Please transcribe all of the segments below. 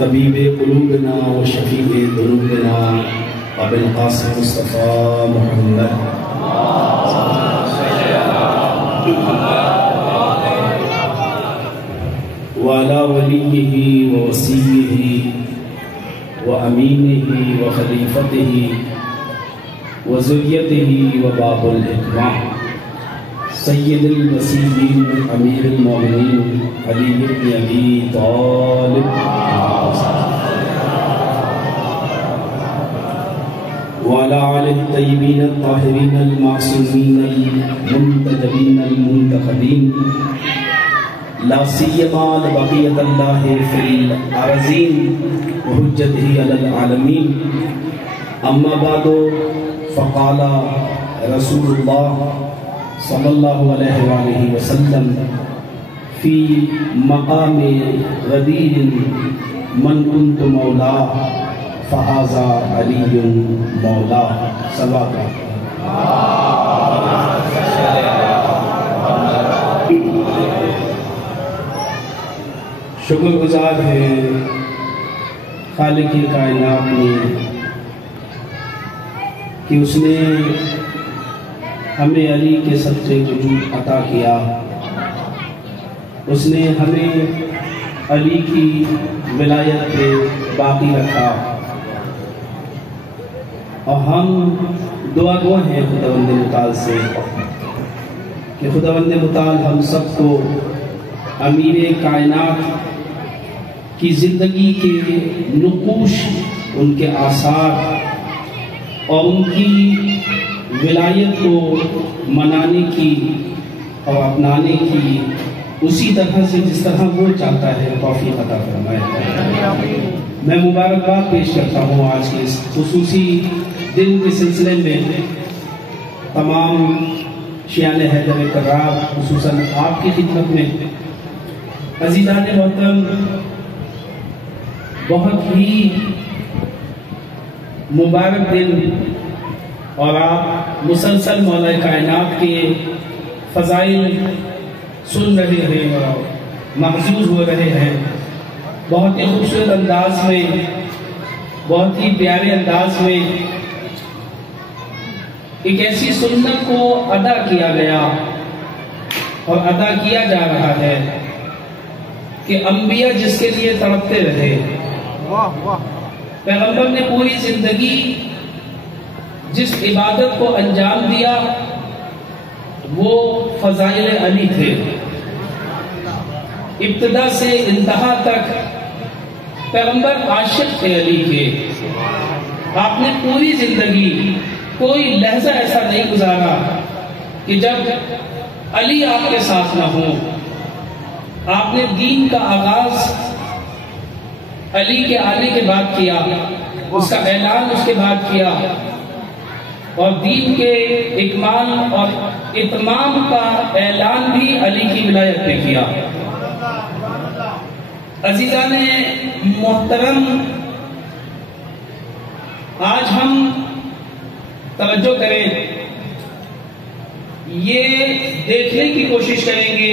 طبیب قلوبنا و شفیع ذنوبنا ابو القاسم مصطفیٰ محمد وعلى وليه ووصيه وأمينه وخليفته وذريته وباب الحكمة سيد المسيحيين أمير المؤمنين علي بن أبي طالب وعلى آل الطيبين الطاهرين المعصومين المنتجبين المنتخبين لا سيما لبقية الله في الأرضين وحجته على العالمين أما بعد فقال رسول الله صلى الله عليه وآله وسلم في مقام غدير من كنت مولاه فهذا علي مولاه صلوات شکر گزار ہے خالق کائنات میں کہ اس نے ہمیں علی کے صدقے وجود عطا کیا، اس نے ہمیں علی کی ولایت پہ باقی رکھا، اور ہم دعا گو ہیں خداوند متعال سے کہ خداوند متعال ہم سب کو امیر کائنات کی زندگی کے نقوش، ان کے آثار اور ان کی ولایت کو منانے کی اور اپنانے کی اسی طرح سے جس طرح وہ چاہتا ہے توفیق عطا فرمائے۔ میں مبارکباد پیش کرتا ہوں آج کے اس خصوصی دن کے سلسلے میں تمام شیعان حیدر کرار، خصوصاً آپ کی خدمت میں عزیزان محترم، بہت ہی مبارک دن، اور آپ مسلسل مولا کائنات کے فضائل سن رہے ہیں اور محظوظ ہو رہے ہیں۔ بہت ہی خوبصورت انداز میں، بہت ہی پیارے انداز میں ایک ایسی سنت کو ادا کیا گیا اور ادا کیا جا رہا ہے کہ انبیاء جس کے لیے تڑپتے رہے، پیغمبر نے پوری زندگی جس عبادت کو انجام دیا وہ فضائل علی تھے۔ ابتدا سے انتہا تک پیغمبر عاشق تھے علی کے۔ آپ نے پوری زندگی کوئی لحظہ ایسا نہیں گزارا کہ جب علی آپ کے ساتھ نہ ہوں۔ آپ نے دین کا آغاز علی کے آنے کے بعد کیا، اس کا اعلان اس کے بعد کیا، اور دین کے اکمال اور اتمام کا اعلان بھی علی کی ولایت پہ کیا۔ عزیزان محترم، آج ہم توجہ کریں، یہ دیکھنے کی کوشش کریں گے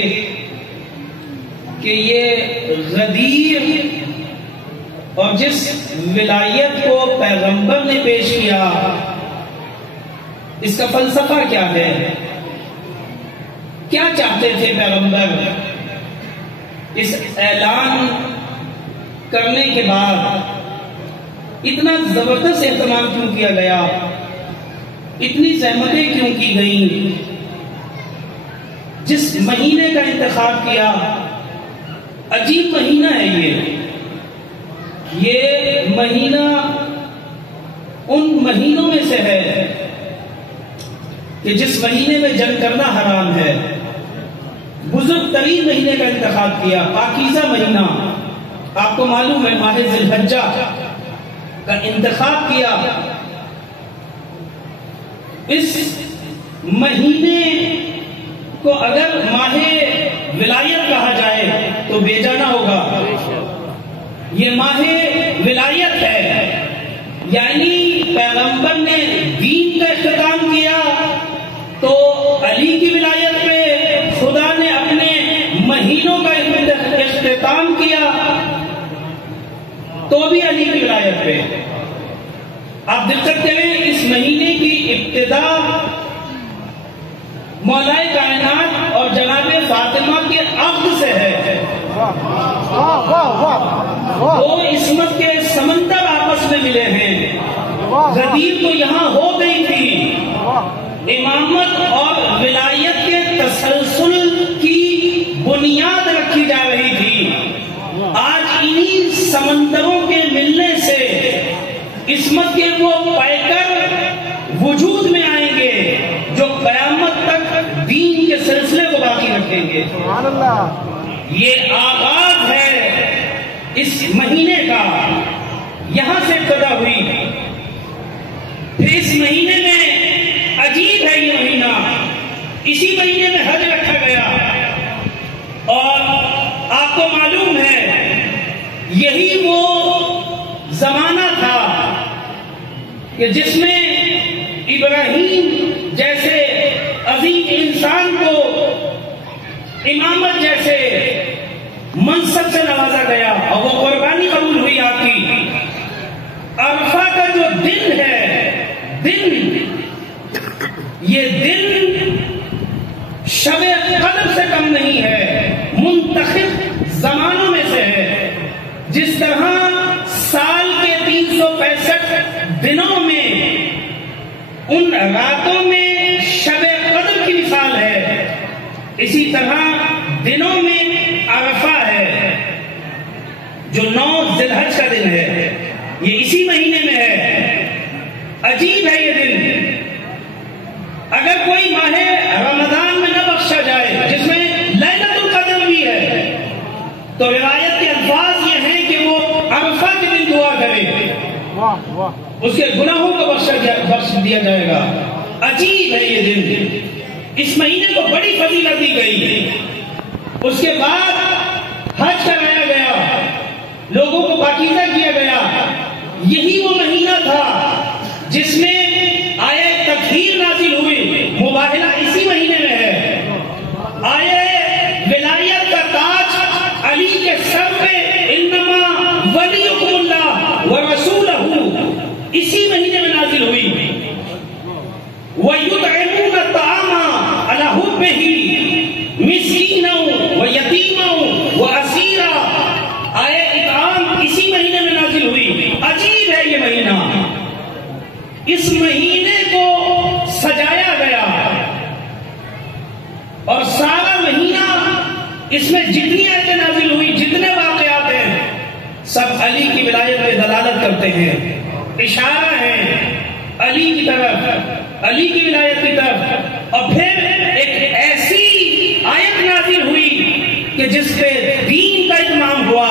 کہ یہ غدیر اور جس ولایت کو پیغمبر نے پیش کیا، اس کا فلسفہ کیا ہے، کیا چاہتے تھے پیغمبر اس اعلان کرنے کے بعد، اتنا زبردست اہتمام کیوں کیا گیا، اتنی زحمتیں کیوں کی گئیں، جس مہینے کا انتخاب کیا، عجیب مہینہ ہے یہ مہینہ ان مہینوں میں سے ہے کہ جس مہینے میں جنگ کرنا حرام ہے، بزرگ ترین مہینے کا انتخاب کیا، پاکیزہ مہینہ، آپ کو معلوم ہے ماہ ذی الحجہ کا انتخاب کیا۔ اس مہینے کو اگر ماہ ولایت کہا جائے تو بے جانا ہوگا۔ یہ ماہ ولایت ہے، یعنی پیغمبر نے دین کا اختتام کیا تو علی کی ولایت پہ خدا نے اپنے مہینوں کا اختتام کیا۔ تو بھی علی کی ولایت پہ. آپ دقت کریں، اس مہینے کی ابتدا مولائے کائنات اور جناب فاطمہ کے عقد سے ہے. وہ عصمت کے سمندر آپس میں ملے ہیں. غدیر تو یہاں ہو گئی تھی، امامت اور ولایت کے تسلسل کی بنیاد رکھی جا رہی تھی. آج انہی سمندروں کے ملنے سے عصمت کے وہ پیکر وجود میں آئیں گے جو قیامت تک دین کے سلسلے کو باقی رکھیں گے. یہ آغاز ہے اس مہینے کا، یہاں سے ابتدا ہوئی. پھر اس مہینے میں عجیب ہے یہ مہینہ، اسی مہینے میں حج رکھا گیا. اور آپ کو معلوم ہے یہی وہ زمانہ تھا کہ جس میں ابراہیم جیسے عظیم انسان کو امامت جیسے منصب سے نوازا گیا اور وہ قربانی قبول ہوئی آپ کی. عرفہ کا جو دن ہے، یہ دن شب قدر سے کم نہیں ہے، منتخب زمانوں میں سے ہے. جس طرح سال کے 365 دنوں میں ان راتوں میں شب قدر کی مثال ہے، اسی طرح دنوں میں عرفہ ہے جو 9 ذی الحج کا دن ہے. یہ اسی مہینے میں ہے. عجیب ہے یہ دن. اگر کوئی ماہ رمضان میں نہ بخشا جائے جس میں لیلۃ القدر بھی ہے، تو روایت کے الفاظ یہ ہیں کہ وہ عرفہ کے دن دعا کرے، اس کے گناہوں کو بخش دیا جائے گا. عجیب ہے یہ دن. اس مہینے کو بڑی فضیلت دی گئی. اس کے بعد حج کرایا گیا، لوگوں کو پاکیزہ کیا گیا. یہی وہ مہینہ تھا جس میں آیت تطہیر نازل ہوئی. مباہلہ اسی مہینے میں ہے. آیت ولایت کا تاج علی کے سر پہ انما ولیکم اللہ ورسولہ اسی مہینے میں نازل ہوئی. وَيُطْعِمُونَ الطَّعَامَ عَلَى حُبِّهِ مِسْكِينًا وَيَتِيمًا وَأَسِيرًا. آیت اطعام اسی مہینے میں نازل ہوئی. عجیب ہے یہ مہینہ. اس مہینے کو سجایا گیا اور سارا مہینہ اس میں جتنی آیتیں نازل ہوئی، جتنے واقعات ہیں، سب علی کی ولایت پہ دلالت کرتے ہیں، اشارہ ہے علی کی طرف، علی کی ولایت کی طرف. اور پھر ایک ایسی آیت نازل ہوئی کہ جس پہ دین کا اتمام ہوا.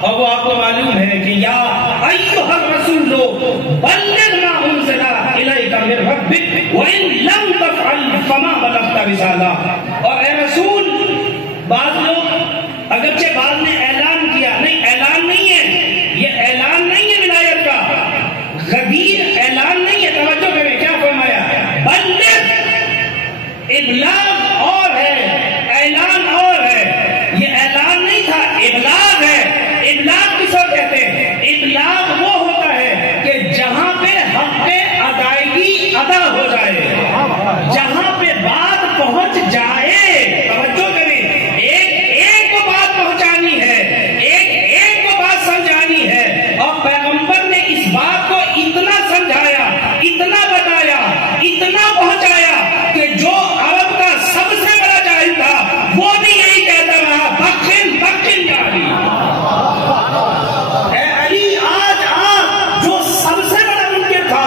اور وہ آپ کو معلوم ہے کہ یا ایھا الرسول بلغ ما انزل الیک من ربک وان لم تفعل فما بلغت رسالہ. اور اے رسول، بعض لوگ اگرچہ بعض نے اعلان کیا، نہیں اعلان نہیں ہے، یہ اعلان نہیں ہے ولایت کا. غدیر اعلان نہیں ہے. توجہ کریں کیا فرمایا، بلغ. ابلاغ اور ہے، اعلان اور ہے. یہ اعلان نہیں تھا، ابلاغ ہے. ابلاغ کس کو کہتے ہیں؟ ابلاغ وہ ہوتا ہے کہ جہاں پہ حق ادائیگی ادا ہو جائے، جہاں پہ بات پہنچ جائے. توجہ کریں، ایک کو بات پہنچانی ہے، ایک کو بات سمجھانی ہے. اور پیغمبر نے اس بات کو اتنا سمجھایا، اتنا بتایا، اتنا پہنچایا کہ جو عرب کا سب سے بڑا جاہل تھا وہ بھی یہی کہتا رہا، بخن بخن یا علی. اے علی آج آپ جو سب سے بڑا منکر تھا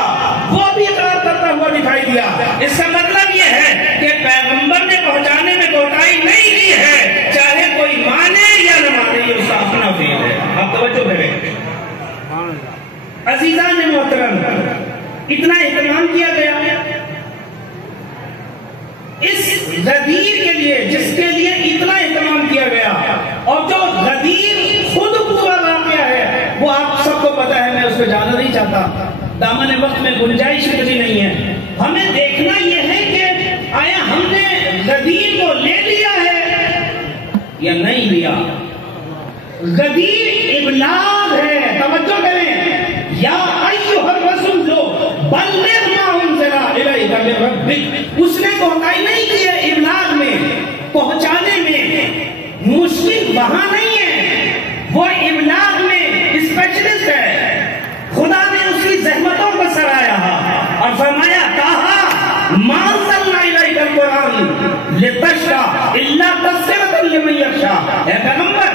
وہ بھی اقرار کرتا ہوا دکھائی دیا. اس کا مطلب یہ ہے کہ پیغمبر نے پہنچانے میں کوتاہی نہیں کی ہے، چاہے کوئی مانے یا نہ مانے، یہ اس کا اپنا فیل ہے. آپ توجہ کریں. عزیزان محترم، اتنا اہتمام کیا گیا اس غدیر کے لیے، جس کے لیے اتنا اہتمام کیا گیا. اور جو غدیر خود پورا واقعہ ہے وہ آپ سب کو پتا ہے، میں اس پہ جانا نہیں چاہتا، دامن وقت میں گنجائش اتنی نہیں ہے. ہمیں دیکھنا یہ ہے کہ آیا ہم نے غدیر کو لے لیا ہے یا نہیں لیا. غدیر ابلاغ ہے. ربک، اس نے کوتاہی نہیں کی ہے ابلاغ میں، پہنچانے میں، مشکل وہاں نہیں ہے، وہ ابلاغ میں اسپیشلسٹ ہے، خدا نے اس کی زحمتوں کو سرایا اور فرمایا طٰہٰ مَا أَنزَلْنَا إِلَيْكَ الْقُرْآنَ لِتَشْقَىٰ إِلَّا تَذْكِرَةً لِمَن يَخْشَىٰ، اے پیغمبر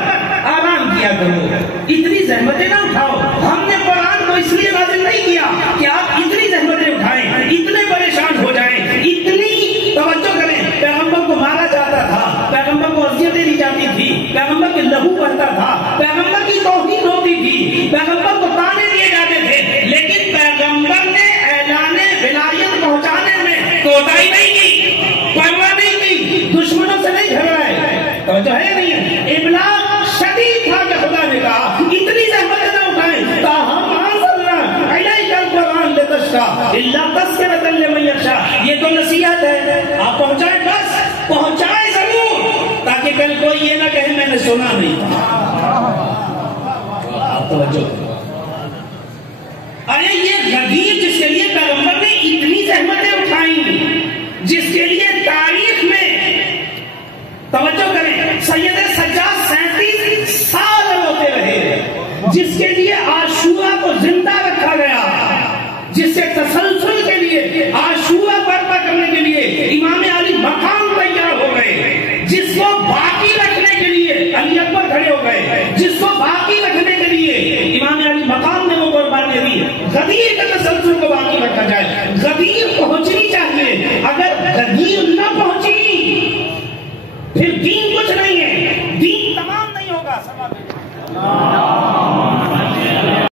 آرام کیا کرو، اتنی زحمتیں نہ اٹھاؤ، ہم نے قرآن کو اس لیے نازل نہیں کیا کہ آپ اتنی زحمتیں اٹھائیں، اتنے پریشان ہو جائیں، اتنی توجہ کریں۔ پیغمبر کو مارا جاتا تھا، پیغمبر کو اذیتیں دی جاتی تھی، پیغمبر کے لہو بہتا تھا، پیغمبر کی توہین ہوتی تھی، پیغمبر کو تانے دیے جاتے تھے، لیکن پیغمبر نے اعلان ولایت پہنچانے میں کوتاہی نہیں کی، پرواہ نہیں کی، دشمنوں سے نہیں گھبرائے۔ توجہ ہے نہیں ہے؟ ابلاغ شدید تھا کہ خدا نے کہا اتنی زحمتیں نہ اٹھائیں، تاہم انزلنا الیک القرآن لتشقیٰ الا تذکرۃ لمن یخشیٰ، یہ تو نصیحت ہے، آپ پہنچائیں، بس پہنچائیں ضرور، تاکہ کل کوئی یہ نہ کہے میں نے سنا نہیں تھا۔ آپ توجہ کرو، ارے یہ غدیر جس کے لیے پیغمبر نے اتنی زحمتیں اٹھائیں، جس کے لیے تاریخ میں توجہ کریں سید سجاد 37 سال روتے رہے، جس کے لیے عاشورہ کو زندہ رکھا گیا، جس کے تسلسل کے لیے عاشورہ برپا کرنے کے لیے امام علی مقام تیار ہو گئے، جس کو باقی رکھنے کے لیے علی اکبر کھڑے ہو گئے، جس کو باقی رکھنے کے لیے امام علی مقام نے وہ قربانیاں دی۔ غدیر کے تسلسل کو باقی رکھا جائے، غدیر پہنچنی چاہیے، اگر غدیر نہ پہنچی پھر دین کچھ نہیں ہے، دین تمام نہیں ہوگا۔